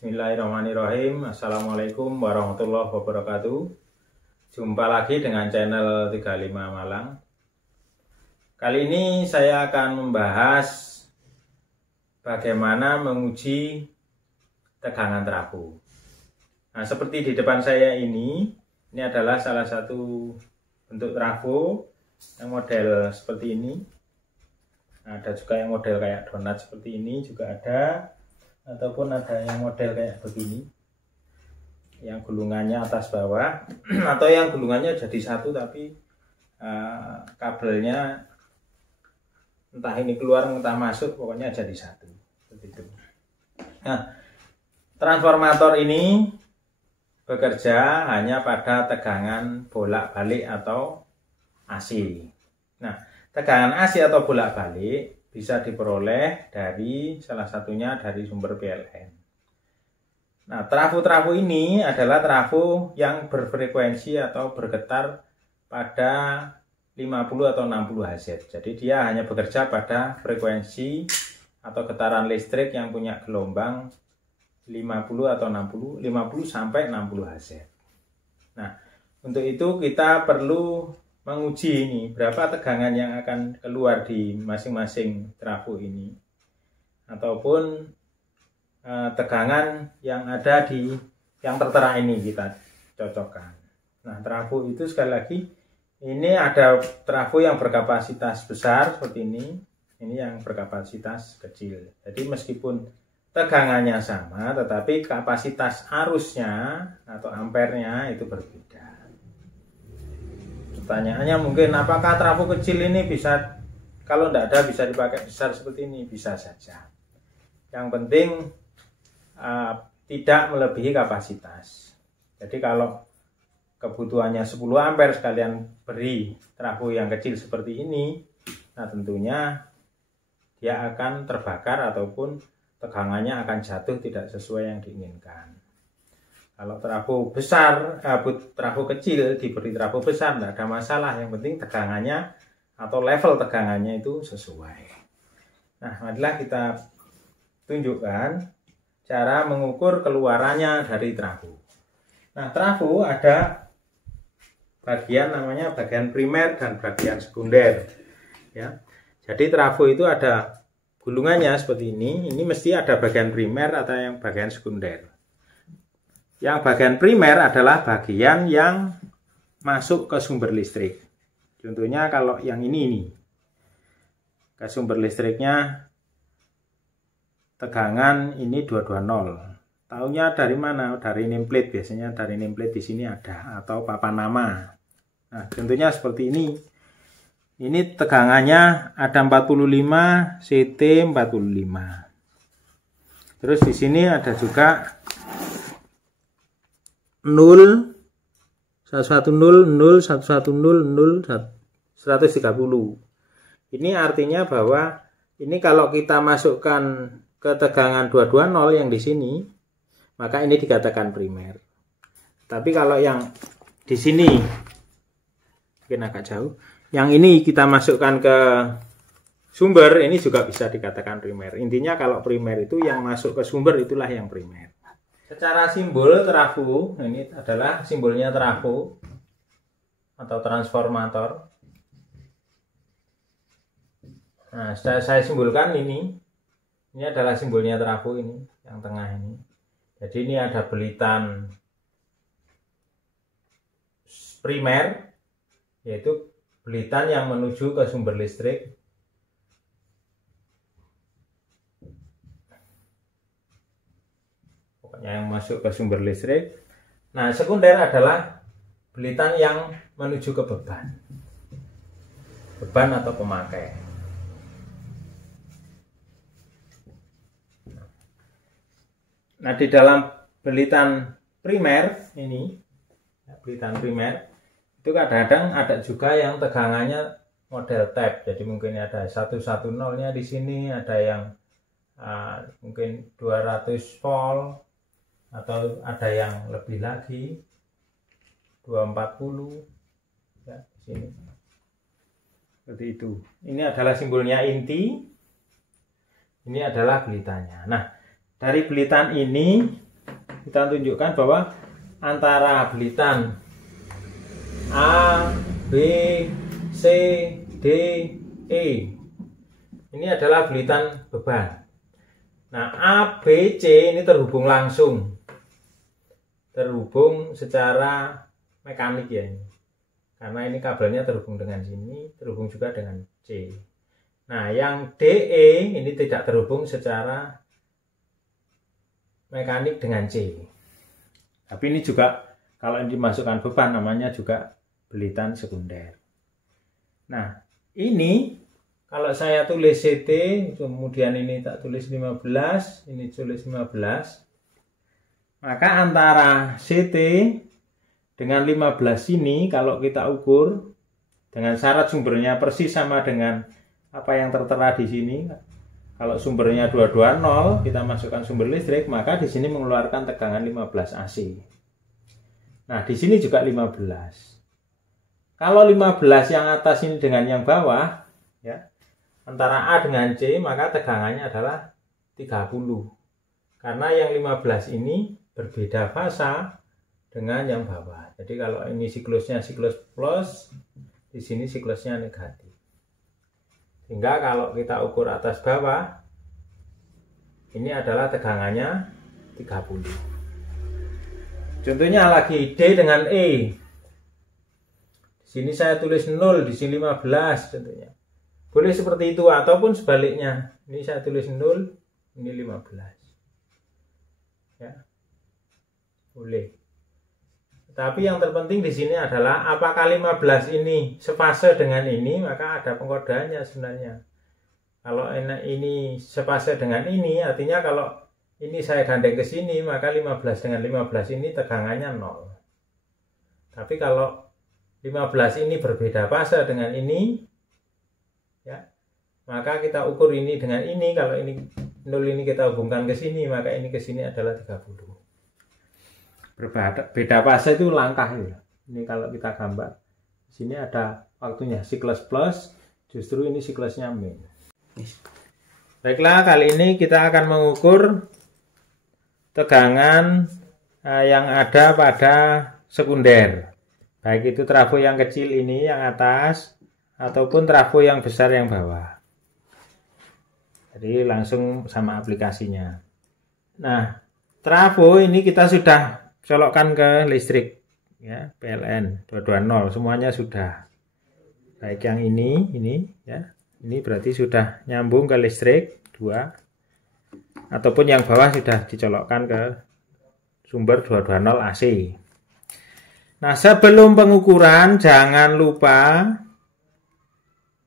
Bismillahirrahmanirrahim. Assalamualaikum warahmatullahi wabarakatuh. Jumpa lagi dengan channel 35 Malang. Kali ini saya akan membahas bagaimana menguji tegangan trafo. Nah, seperti di depan saya ini adalah salah satu bentuk trafo yang model seperti ini. Nah, ada juga yang model kayak donat seperti ini juga ada, ataupun ada yang model kayak begini, yang gulungannya atas bawah, atau yang gulungannya jadi satu tapi kabelnya entah ini keluar entah masuk, pokoknya jadi satu seperti itu. Nah, transformator ini bekerja hanya pada tegangan bolak-balik atau AC. Nah, tegangan AC atau bolak-balik bisa diperoleh dari salah satunya dari sumber PLN. Nah, trafo-trafo ini adalah trafo yang berfrekuensi atau bergetar pada 50 atau 60 Hz. Jadi dia hanya bekerja pada frekuensi atau getaran listrik yang punya gelombang 50 atau 50 sampai 60 Hz. Nah, untuk itu kita perlu menguji ini berapa tegangan yang akan keluar di masing-masing trafo ini, ataupun tegangan yang ada di yang tertera ini kita cocokkan. Nah, trafo itu sekali lagi ini ada trafo yang berkapasitas besar seperti ini yang berkapasitas kecil. Jadi meskipun tegangannya sama, tetapi kapasitas arusnya atau ampernya itu berbeda. Pertanyaannya mungkin apakah trafo kecil ini bisa, kalau tidak ada bisa dipakai besar seperti ini? Bisa saja. Yang penting tidak melebihi kapasitas. Jadi kalau kebutuhannya 10 ampere sekalian beri trafo yang kecil seperti ini, nah tentunya dia akan terbakar ataupun tegangannya akan jatuh tidak sesuai yang diinginkan. Kalau trafo besar, trafo kecil diberi trafo besar tidak ada masalah. Yang penting tegangannya atau level tegangannya itu sesuai. Nah, marilah kita tunjukkan cara mengukur keluarannya dari trafo. Nah, trafo ada bagian namanya bagian primer dan bagian sekunder. Ya, jadi trafo itu ada gulungannya seperti ini. Ini mesti ada bagian primer atau yang bagian sekunder. Yang bagian primer adalah bagian yang masuk ke sumber listrik. Contohnya kalau yang ini ke sumber listriknya tegangan ini 220. Tahunya dari mana? Dari nameplate, biasanya dari nameplate di sini ada, atau papan nama. Nah, contohnya seperti ini. Ini tegangannya ada 45, CT 45. Terus di sini ada juga 0 110 0 110 0 130. Ini artinya bahwa ini kalau kita masukkan ke tegangan 220 yang di sini, maka ini dikatakan primer. Tapi kalau yang di sini mungkin agak jauh, yang ini kita masukkan ke sumber, ini juga bisa dikatakan primer. Intinya kalau primer itu yang masuk ke sumber itulah yang primer. Secara simbol trafo, ini adalah simbolnya trafo atau transformator. Nah, saya simbolkan ini adalah simbolnya trafo ini, yang tengah ini. Jadi ini ada belitan primer, yaitu belitan yang menuju ke sumber listrik. Yang masuk ke sumber listrik. Nah, sekunder adalah belitan yang menuju ke beban atau pemakai. Nah, di dalam belitan primer ini, belitan primer itu kadang-kadang ada juga yang tegangannya model tab. Jadi mungkin ada 110-nya di sini, ada yang mungkin 200 volt, atau ada yang lebih lagi 240 ya, di sini seperti itu. Ini adalah simbolnya inti, ini adalah belitannya. Nah, dari belitan ini kita tunjukkan bahwa antara belitan A, B, C, D, E ini adalah belitan beban. Nah, A, B, C ini terhubung langsung, terhubung secara mekanik ya ini. Karena ini kabelnya terhubung dengan sini, terhubung juga dengan C. Nah, yang DE ini tidak terhubung secara mekanik dengan C. Tapi ini juga kalau ini dimasukkan beban namanya juga belitan sekunder. Nah, ini kalau saya tulis CT, kemudian ini tak tulis 15, ini tulis 15, maka antara CT dengan 15 ini kalau kita ukur dengan syarat sumbernya persis sama dengan apa yang tertera di sini. Kalau sumbernya 220, kita masukkan sumber listrik, maka di sini mengeluarkan tegangan 15 AC. Nah, di sini juga 15. Kalau 15 yang atas ini dengan yang bawah, ya, antara A dengan C, maka tegangannya adalah 30. Karena yang 15 ini berbeda fasa dengan yang bawah. Jadi kalau ini siklusnya siklus plus, di sini siklusnya negatif. Sehingga kalau kita ukur atas bawah, ini adalah tegangannya 30. Contohnya lagi D dengan E. Di sini saya tulis 0, di sini 15 contohnya. Boleh seperti itu ataupun sebaliknya. Ini saya tulis 0, ini 15. Ya. Boleh. Tapi yang terpenting di sini adalah apakah 15 ini sefase dengan ini, maka ada pengkodeannya sebenarnya. Kalau ini sefase dengan ini, artinya kalau ini saya gandeng ke sini, maka 15 dengan 15 ini tegangannya 0. Tapi kalau 15 ini berbeda fase dengan ini, ya, maka kita ukur ini dengan ini. Kalau ini 0 ini kita hubungkan ke sini, maka ini ke sini adalah 30. Beda fase itu langkah ya. Ini kalau kita gambar, di sini ada waktunya siklus plus, justru ini siklusnya min. Baiklah, kali ini kita akan mengukur tegangan yang ada pada sekunder. Baik itu trafo yang kecil ini yang atas ataupun trafo yang besar yang bawah. Jadi langsung sama aplikasinya. Nah, trafo ini kita sudah colokkan ke listrik ya, PLN 220 semuanya sudah. Baik yang ini ya. Ini berarti sudah nyambung ke listrik 2, ataupun yang bawah sudah dicolokkan ke sumber 220 AC. Nah, sebelum pengukuran jangan lupa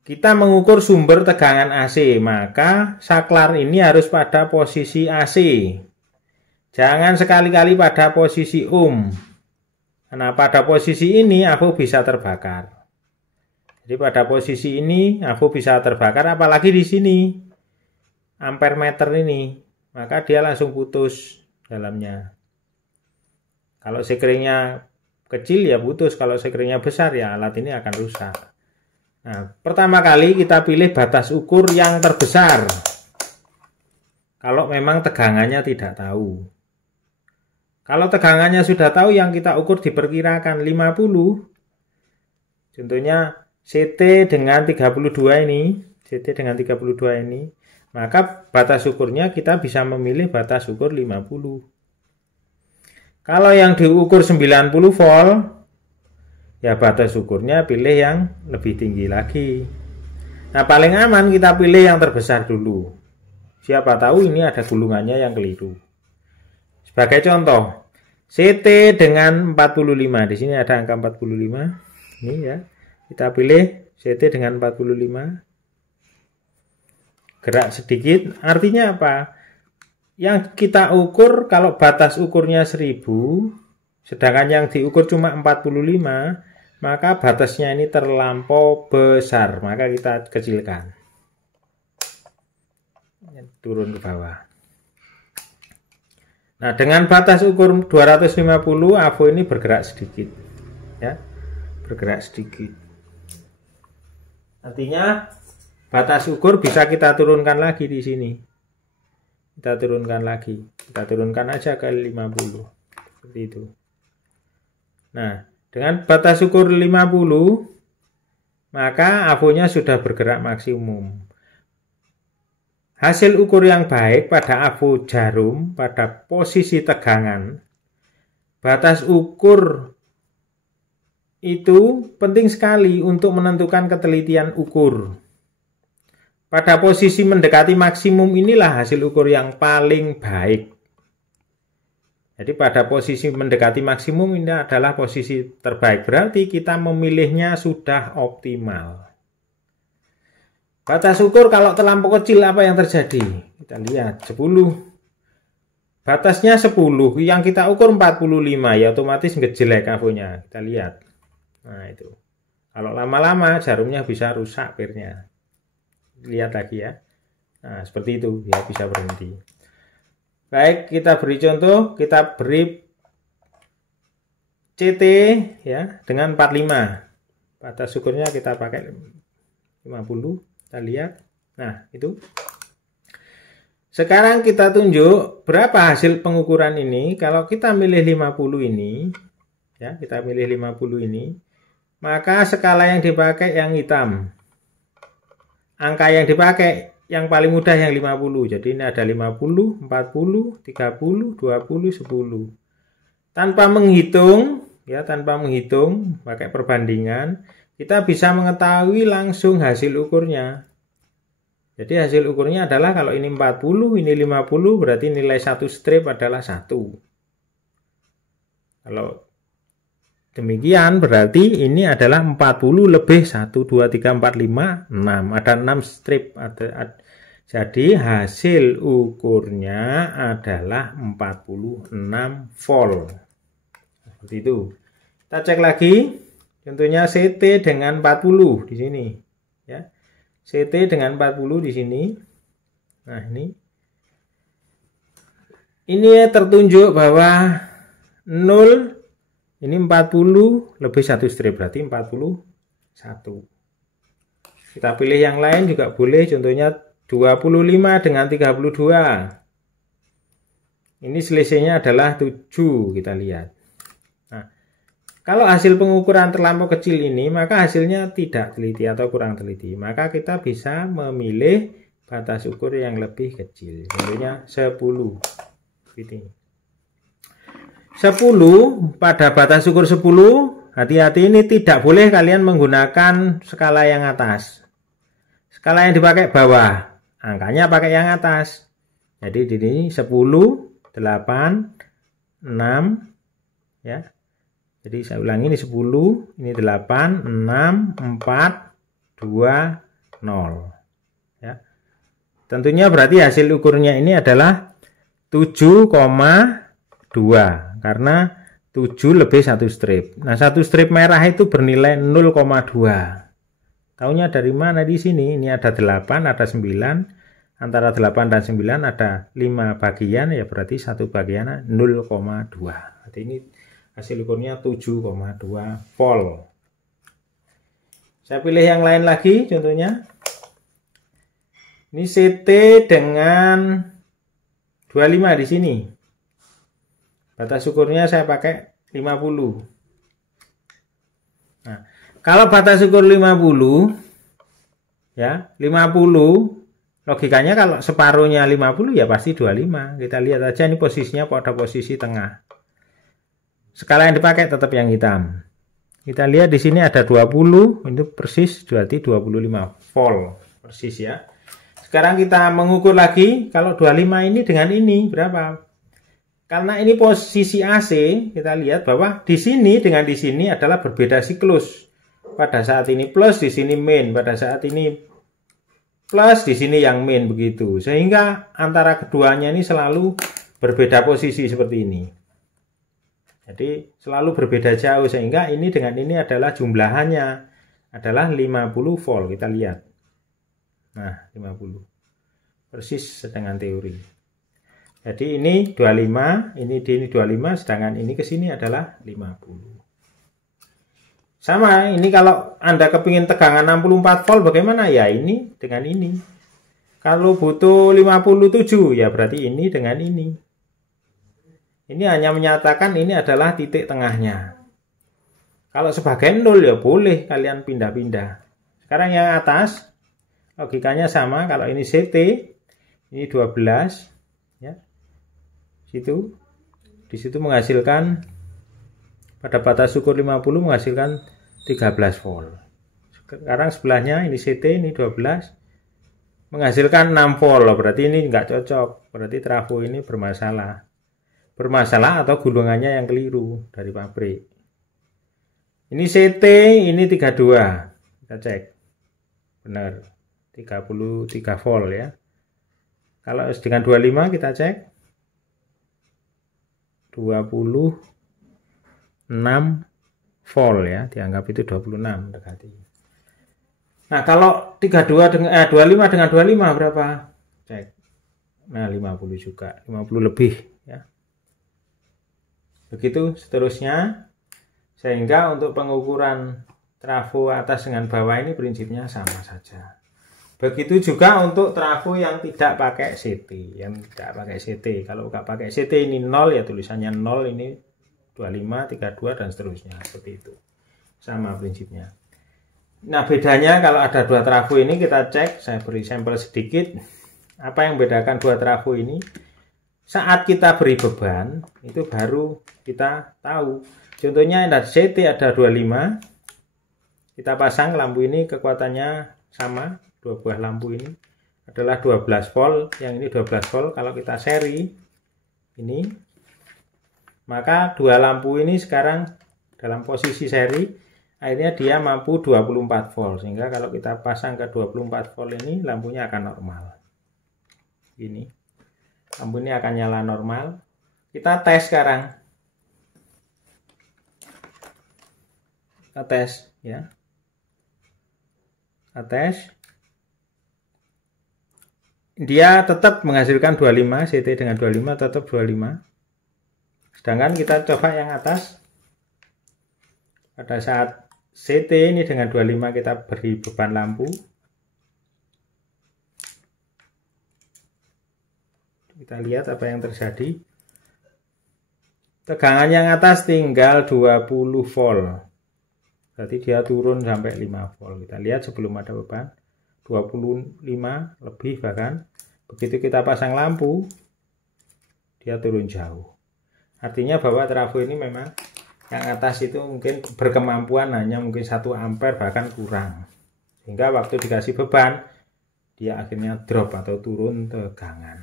kita mengukur sumber tegangan AC, maka saklar ini harus pada posisi AC. Jangan sekali-kali pada posisi Nah, pada posisi ini AVO bisa terbakar. Jadi pada posisi ini AVO bisa terbakar, apalagi di sini ampere meter ini, maka dia langsung putus dalamnya. Kalau sekeringnya kecil ya putus, kalau sekeringnya besar ya alat ini akan rusak. Nah, pertama kali kita pilih batas ukur yang terbesar. Kalau memang tegangannya tidak tahu. Kalau tegangannya sudah tahu, yang kita ukur diperkirakan 50. Contohnya CT dengan 32 ini, CT dengan 32 ini, maka batas ukurnya kita bisa memilih batas ukur 50. Kalau yang diukur 90 volt, ya batas ukurnya pilih yang lebih tinggi lagi. Nah, paling aman kita pilih yang terbesar dulu. Siapa tahu ini ada gulungannya yang keliru. Sebagai contoh, CT dengan 45. Di sini ada angka 45. Ini ya. Kita pilih CT dengan 45. Gerak sedikit. Artinya apa? Yang kita ukur kalau batas ukurnya 1000, sedangkan yang diukur cuma 45, maka batasnya ini terlampau besar. Maka kita kecilkan. Turun ke bawah. Nah, dengan batas ukur 250, AVO ini bergerak sedikit. Ya, bergerak sedikit. Artinya batas ukur bisa kita turunkan lagi di sini. Kita turunkan lagi. Kita turunkan aja ke 50. Seperti itu. Nah, dengan batas ukur 50, maka AVO-nya sudah bergerak maksimum. Hasil ukur yang baik pada AVO jarum pada posisi tegangan, batas ukur itu penting sekali untuk menentukan ketelitian ukur. Pada posisi mendekati maksimum inilah hasil ukur yang paling baik. Jadi pada posisi mendekati maksimum ini adalah posisi terbaik. Berarti kita memilihnya sudah optimal. Batas ukur kalau terlampau kecil apa yang terjadi? Kita lihat 10. Batasnya 10, yang kita ukur 45, ya otomatis ngejelek AVO-nya. Kita lihat. Nah itu. Kalau lama-lama jarumnya bisa rusak pirnya. Lihat lagi ya. Nah seperti itu, ya bisa berhenti. Baik, kita beri contoh, kita beri CT ya dengan 45. Batas ukurnya kita pakai 50. Kita lihat. Nah, itu. Sekarang kita tunjuk berapa hasil pengukuran ini. Kalau kita milih 50 ini, ya, kita milih 50 ini, maka skala yang dipakai yang hitam. Angka yang dipakai yang paling mudah yang 50. Jadi ini ada 50, 40, 30, 20, 10. Tanpa menghitung, ya, tanpa menghitung, pakai perbandingan, kita bisa mengetahui langsung hasil ukurnya. Jadi hasil ukurnya adalah kalau ini 40, ini 50, berarti nilai satu strip adalah 1. Kalau demikian berarti ini adalah 40 lebih 1, 2, 3, 4, 5, 6. Ada 6 strip. Jadi hasil ukurnya adalah 46 volt. Seperti itu. Kita cek lagi. Contohnya CT dengan 40 di sini. Ya. CT dengan 40 di sini. Nah ini. Ini tertunjuk bahwa 0. Ini 40 lebih 1 strip, berarti 41. Kita pilih yang lain juga boleh, contohnya 25 dengan 32. Ini selisihnya adalah 7, kita lihat. Nah, kalau hasil pengukuran terlampau kecil ini, maka hasilnya tidak teliti atau kurang teliti. Maka kita bisa memilih batas ukur yang lebih kecil, contohnya 10. Ini. 10 pada batas ukur 10, hati-hati ini tidak boleh kalian menggunakan skala yang atas. Skala yang dipakai bawah, angkanya pakai yang atas. Jadi di sini 10, 8, 6 ya. Jadi saya ulangi, ini 10, ini 8, 6, 4, 2, 0 ya. Tentunya berarti hasil ukurnya ini adalah 7,2. Karena 7 lebih 1 strip. Nah, 1 strip merah itu bernilai 0,2. Taunya dari mana di sini? Ini ada 8, ada 9. Antara 8 dan 9 ada 5 bagian, ya berarti 1 bagian 0,2. Jadi ini hasil ukurnya 7,2 volt. Saya pilih yang lain lagi, contohnya. Ini CT dengan 25 di sini. Batas ukurnya saya pakai 50. Nah, kalau batas ukur 50, ya 50, logikanya kalau separuhnya 50 ya pasti 25. Kita lihat aja ini posisinya pada posisi tengah. Skala yang dipakai tetap yang hitam. Kita lihat di sini ada 20, itu persis berarti 25 volt persis ya. Sekarang kita mengukur lagi, kalau 25 ini dengan ini berapa? Karena ini posisi AC, kita lihat bahwa di sini dengan di sini adalah berbeda siklus. Pada saat ini plus, di sini min. Pada saat ini plus, di sini yang min, begitu. Sehingga antara keduanya ini selalu berbeda posisi seperti ini. Jadi selalu berbeda jauh, sehingga ini dengan ini adalah jumlahannya adalah 50 volt. Kita lihat. Nah, 50. Persis dengan teori. Jadi ini 25, ini 25, sedangkan ini ke sini adalah 50. Sama, ini kalau Anda kepingin tegangan 64 volt bagaimana? Ya ini dengan ini. Kalau butuh 57 ya berarti ini dengan ini. Ini hanya menyatakan ini adalah titik tengahnya. Kalau sebagai 0 ya boleh kalian pindah-pindah. Sekarang yang atas logikanya sama. Kalau ini CT, ini 12 ya. Di situ menghasilkan pada batas ukur 50 menghasilkan 13 volt. Sekarang sebelahnya ini CT, ini 12 menghasilkan 6 volt. Berarti ini enggak cocok. Berarti trafo ini bermasalah. Bermasalah atau gulungannya yang keliru dari pabrik. Ini CT, ini 32. Kita cek. Benar. 33 volt ya. Kalau dengan 25 kita cek. 26 volt ya. Dianggap itu 26 dekati. Nah, kalau 25 dengan 25 berapa? Cek. Nah, 50 juga. 50 lebih ya. Begitu seterusnya. Sehingga untuk pengukuran trafo atas dengan bawah ini prinsipnya sama saja. Begitu juga untuk trafo yang tidak pakai CT, Kalau nggak pakai CT ini 0 ya tulisannya 0, ini 25, 32 dan seterusnya seperti itu. Sama prinsipnya. Nah, bedanya kalau ada dua trafo ini kita cek, saya beri sampel sedikit. Apa yang membedakan dua trafo ini? Saat kita beri beban, itu baru kita tahu. Contohnya ada CT ada 25. Kita pasang lampu ini kekuatannya sama, dua buah lampu ini adalah 12 volt, yang ini 12 volt. Kalau kita seri ini, maka dua lampu ini sekarang dalam posisi seri, akhirnya dia mampu 24 volt. Sehingga kalau kita pasang ke 24 volt ini, lampunya akan normal. Ini, lampu ini akan nyala normal. Kita tes sekarang. Kita tes ya. Kita tes. Dia tetap menghasilkan 25, CT dengan 25 tetap 25. Sedangkan kita coba yang atas. Pada saat CT ini dengan 25 kita beri beban lampu. Kita lihat apa yang terjadi. Tegangan yang atas tinggal 20 volt. Berarti dia turun sampai 5 volt. Kita lihat sebelum ada beban 25 lebih bahkan. Begitu kita pasang lampu, dia turun jauh. Artinya bahwa trafo ini memang yang atas itu mungkin berkemampuan hanya mungkin 1 ampere bahkan kurang. Sehingga waktu dikasih beban, dia akhirnya drop atau turun tegangan.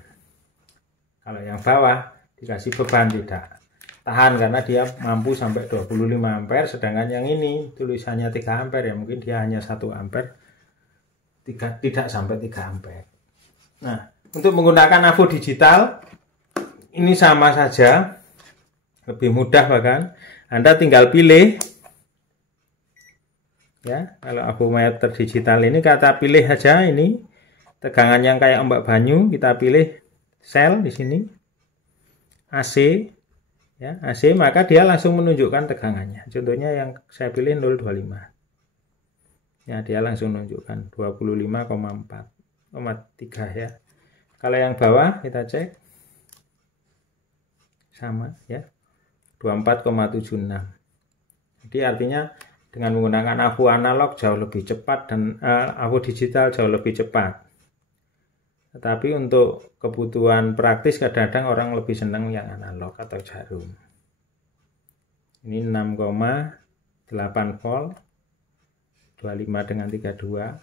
Kalau yang bawah dikasih beban tidak tahan karena dia mampu sampai 25 ampere, sedangkan yang ini tulisannya 3 ampere ya mungkin dia hanya 1 ampere, tidak sampai 3 ampere. Nah, untuk menggunakan AVO digital ini sama saja, lebih mudah bahkan. Anda tinggal pilih ya, kalau AVO meter digital ini kata pilih saja ini tegangan yang kayak ombak banyu, kita pilih sel di sini AC ya, AC, maka dia langsung menunjukkan tegangannya. Contohnya yang saya pilih 0,25 ya, dia langsung menunjukkan 25,4,3 ya. Kalau yang bawah kita cek sama ya, 24,76. Jadi artinya dengan menggunakan AVO analog jauh lebih cepat dan AVO digital jauh lebih cepat. Tetapi untuk kebutuhan praktis kadang-kadang orang lebih senang yang analog atau jarum. Ini 6,8 volt, 25 dengan 32.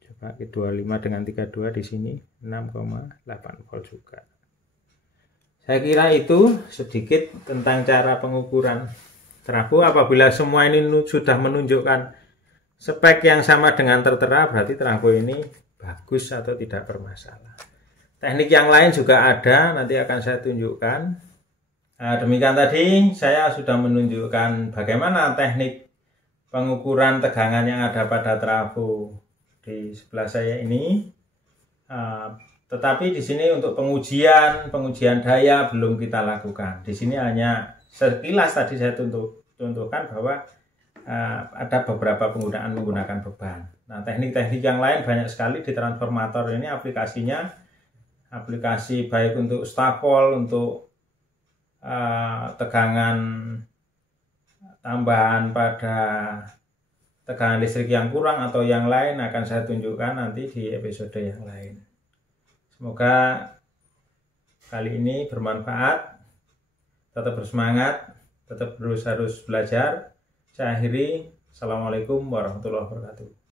Coba ke 25 dengan 32 di sini 6,8 volt juga. Saya kira itu sedikit tentang cara pengukuran trafo. Apabila semua ini sudah menunjukkan spek yang sama dengan tertera, berarti trafo ini bagus atau tidak bermasalah. Teknik yang lain juga ada, nanti akan saya tunjukkan. Demikian tadi saya sudah menunjukkan bagaimana teknik pengukuran tegangan yang ada pada trafo di sebelah saya ini. Tetapi di sini untuk pengujian daya belum kita lakukan. Di sini hanya sekilas tadi saya contohkan bahwa ada beberapa menggunakan beban. Nah, teknik-teknik yang lain banyak sekali di transformator ini aplikasinya. Aplikasi baik untuk stapol, untuk tegangan tambahan pada tegangan listrik yang kurang atau yang lain akan saya tunjukkan nanti di episode yang lain. Semoga kali ini bermanfaat. Tetap bersemangat, tetap terus harus belajar. Saya akhiri. Assalamualaikum warahmatullahi wabarakatuh.